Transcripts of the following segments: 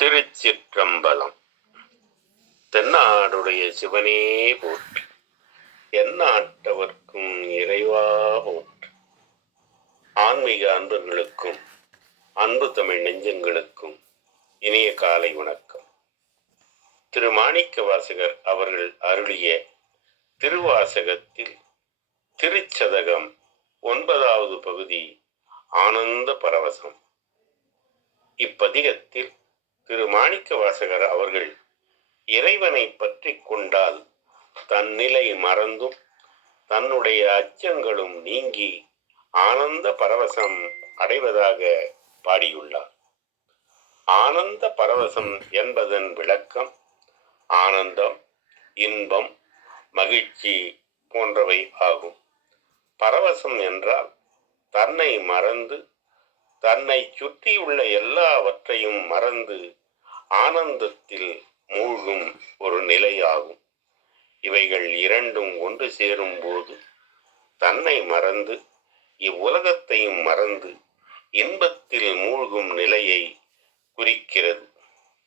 திருச்சிற்றம்பலம். தென்னாடுடைய சிவனே போற்றி எந்நாட்டவர்க்கும் இறைவா போற்றி. ஆன்மீக அன்பர்களுக்கும் அன்பு தமிழ் நெஞ்சங்களுக்கும் இனிய காலை வணக்கம். திரு மாணிக்க வாசகர் அவர்கள் அருளிய திருவாசகத்தில் திருச்சதகம் ஒன்பதாவது பகுதி ஆனந்த பரவசம். இப்பதிகத்தில் திரு மாணிக்க வாசகர் அவர்கள் இறைவனை பற்றி கொண்டால் தன் நிலை மறந்தும் தன்னுடைய அச்சங்களும் நீங்கி ஆனந்த பரவசம் அடைவதாக பாடியுள்ளார். ஆனந்த பரவசம் என்பதன் விளக்கம் ஆனந்தம் இன்பம் மகிழ்ச்சி போன்றவை ஆகும். பரவசம் என்றால் தன்னை மறந்து தன்னை சுற்றியுள்ள எல்லாவற்றையும் மறந்து ஆனந்தத்தில் மூழ்கும் ஒரு நிலையாகும். இவைகள் இரண்டும் ஒன்று சேரும் போது தன்னை மறந்து இவ்வுலகத்தையும் மறந்து இன்பத்தில் மூழ்கும் நிலையை குறிக்கிறது.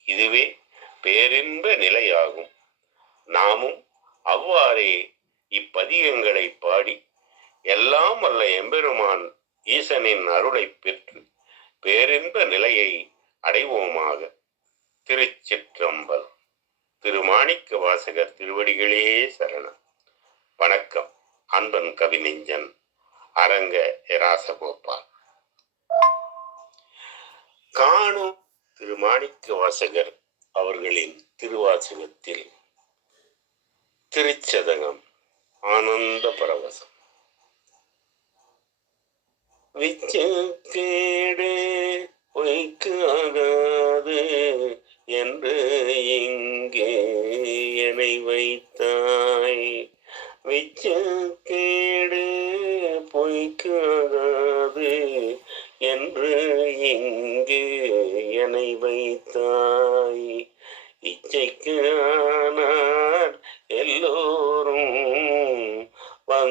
இதுவே பேரின்ப நிலையாகும். நாமும் அவ்வாறே இப்பதிகங்களை பாடி எல்லாம் வல்ல எம்பெருமான் ஈசனின் அருளை பெற்று பேரின்ப நிலையை அடைவோமாக. திருச்சிற்றம்பல். திருமாணிக்க வாசகர் திருவடிகளே சரணம். வணக்கம். அன்பன் கவிநெஞ்சன் அரங்க எராசகோபால் காணும் திருமாணிக்க வாசகர் அவர்களின் திருவாசகத்தில் திருச்சதகம் ஆனந்த பரவசம். விச்சக்கேடு தேடு ஆகாது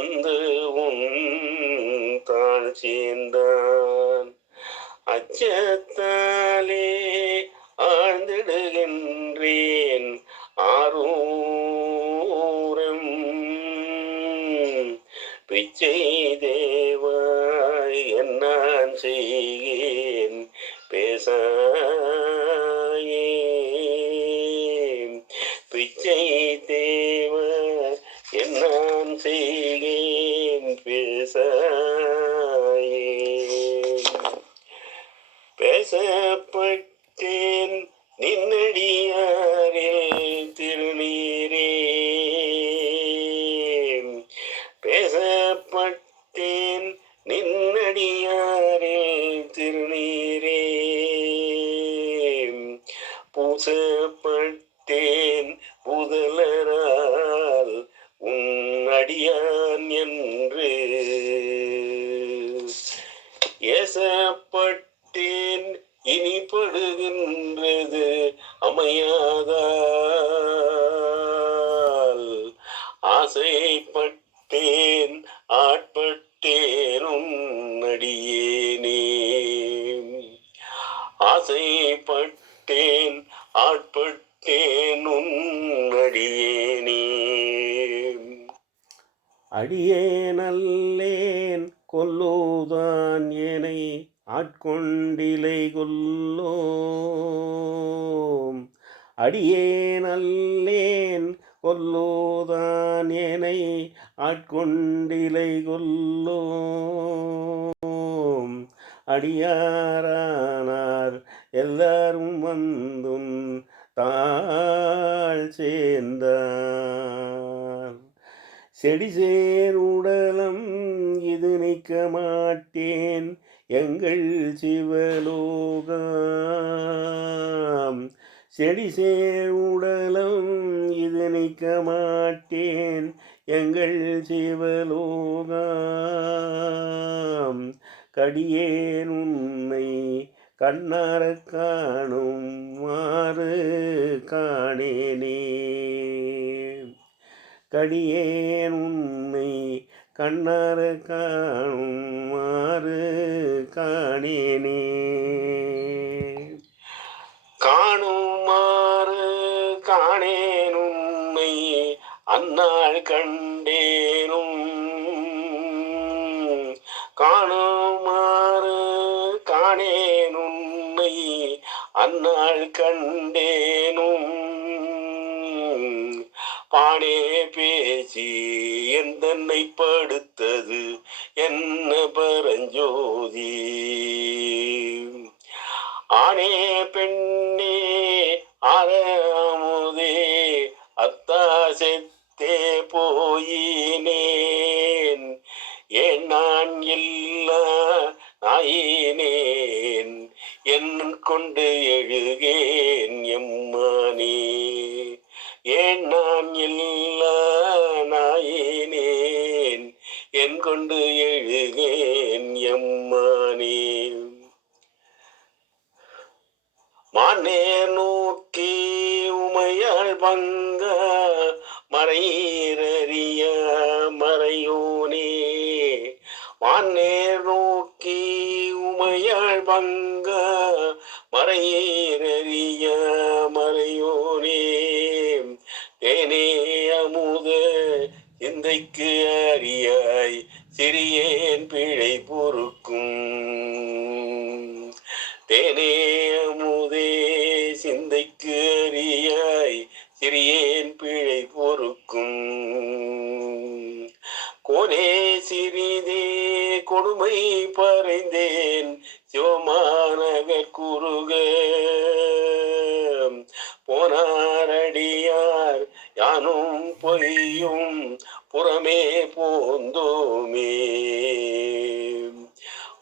வந்து உன் தாழ் சேர்ந்தான் அச்சத்தாலே ஆழ்ந்திடுகின்றேன் ஆரூரம். பிச்சை தேவாய் என்னான் செய்கிறேன் பேசாயே. பிச்சை தேவாய் என்னான் செய்கேன் பேசாயே. பேசப்பட்டேன் நின்னடியாரில் திருநீரே. பேசப்பட்டேன் நின்னடியார் ஆசைப்பட்டேன் ஆட்பட்டேனும் உன்னடியேனே. ஆசைப்பட்டேன் ஆட்பட்டேனும் உன்னடியேனே. அடியேனல்லேன் கொல்லோதான் ஏனை ஆட்கொண்டிலை கொல்லோ அடியேனல்லேன் கொல்லோதான் ஏனை ஆட்கொண்டிலை கொல்லோ அடியாரானார் எல்லாரும் வந்தும் தாழ் சேர்ந்தார். செடி சேர் உடலம் இது நிற்க மாட்டேன். எங்கள் சிவலோகம் செடி சேர் உடலம் இது நிற்க மாட்டேன். எங்கள் சிவலோகம் கடியேன் உன்னை கண்ணார காணும் மாறு காணேனே. கடியேன் உன்னை கண்ணார காணும் மாறு காணேனே. காணுமாறு காணேன் உன்னை. அந்நாள் கண்டேனும். பாடே பேசி எந்தன்னை படுத்தது என்ன பரஞ்சோதி. ஆனே பெண்ணே ஆறாமுதே அத்தா செத்தே மானே நோக்கி உமையாள் பங்க மறையறிய மறையோனே. மானே நோக்கி உமையாள் பங்க மறையறிய மறையோனே. தேனே அமுத சிந்தைக்கு அறியாய் சிறியேன் பிழை பொறுக்கும் போனாரடியார் யானும் பொய்யும் புறமே போந்தோமே.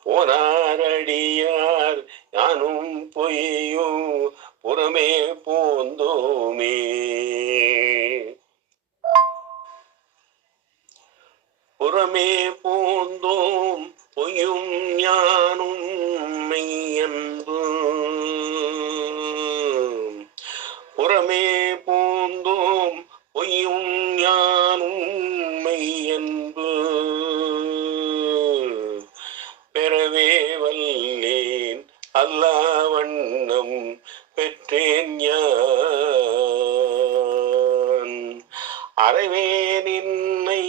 போனாரடியார் யானும் பொய்யும் புறமே போந்தோமே. புறமே போந்தோம் பொய்யும் ஞானும் புறமே போந்தோம் பொய்யும் ஞானும் மெய்யன்பு பெறவே வல்லேன் அல்லா வண்ணம் பெற்றேன் யான். அறவே நின்னை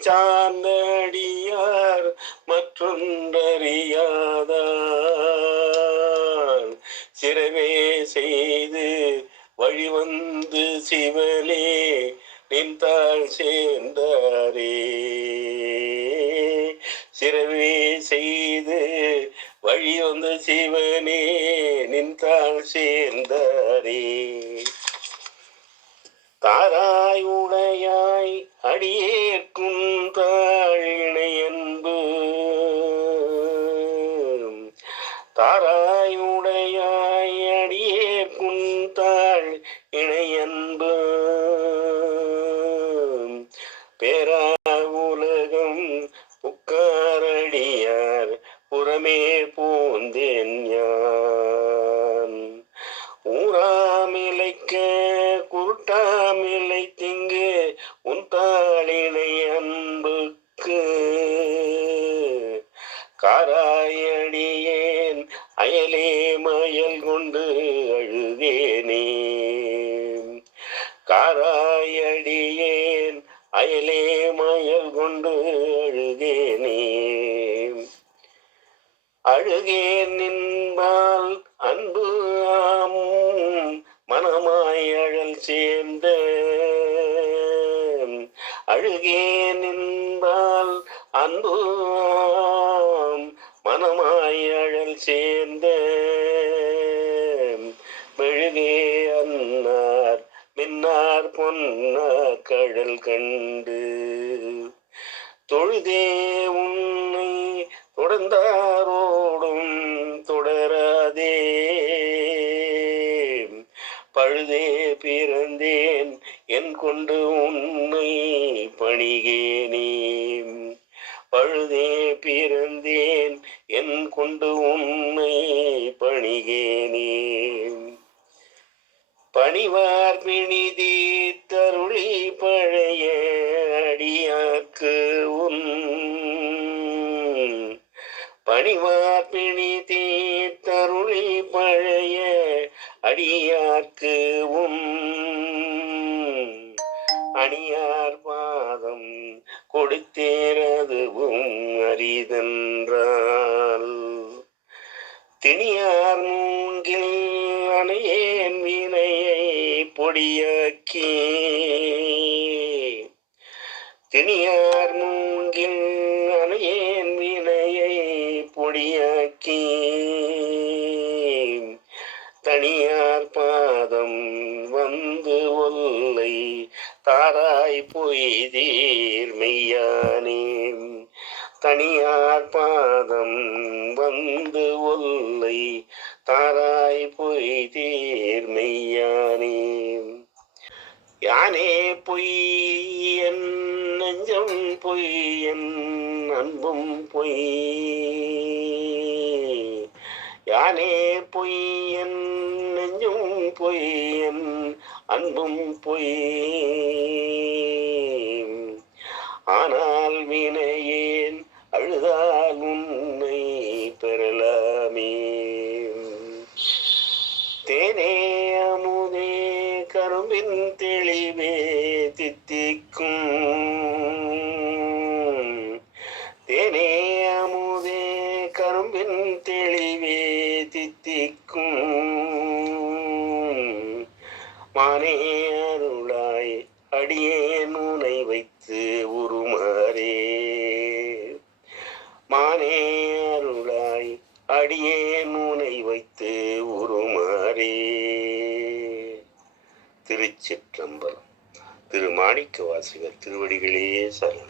சார்ந்தடியார் மற்றொன்றறியாதார். சிறவே செய்து வழிவந்து சிவனே நின்றாள் சேர்ந்தாரே சிறவே செய்து வழிவந்து சிவனே நின்றாள் சேர்ந்தார் பேரா உலகம் உக்காரடியார் புறமே பூந்தேன் யான். ஊராமிலைக்க குருட்டாமிலை திங்கு உன் தாளினை அன்புக்கு. காராயடியேன் அயலே மயல் கொண்டு அழுதேனே. காராயடியே அயலே மயல் கொண்டு அழுதேனே அழுகே நின்பால் அன்பு ஆமும் மனமாய் அழல் சேர்ந்த. அழுகே நின்பால் அன்பு ஆம் மனமாய் அழல் சேர்ந்த. மின்னார் கடல் கண்டு தொழுதே உன்னை தொடர்ந்தாரோடும் தொடராதே. பழுதே பிறந்தேன் என் கொண்டு உன்னை பணிகேனே. பழுதே பிறந்தேன் என் கொண்டு உன்னை பணிகேனே. பணிவார் பிணிதி தருளி பழைய அடியாக்கு உன் பணிவார் பிணிதி தருளி பழைய அடியாக்கு உன் அணியார் பாதம் கொடுத்தேரதுவும் அரிதென்றால். திணியார் மூங்கில் அணையே பொடியாக்கி. தெனியார் மூங்கில் அணையேன் வினையை பொடியாக்கி. தனியார் பாதம் வந்து ஒல்லை தாராய் பொய்தீர் மெய்யானே. தனியார் பாதம் வந்து ஒல்லை தாராய் பொய்தீர் மெய்யானே. யானே பொய் என் நெஞ்சம் பொய் என் அன்பும் பொய் யானே பொய் என் நெஞ்சும் பொய் என் அன்பும் பொய் மானே அருளாய் அடியே நூனை வைத்து உருமாறே. மானே அருளாய் அடியே நூனை வைத்து உருமாறே. திருச்சிற்றம்பலம். திரு மாணிக்க வாசகர் திருவடிகளே சரணம்.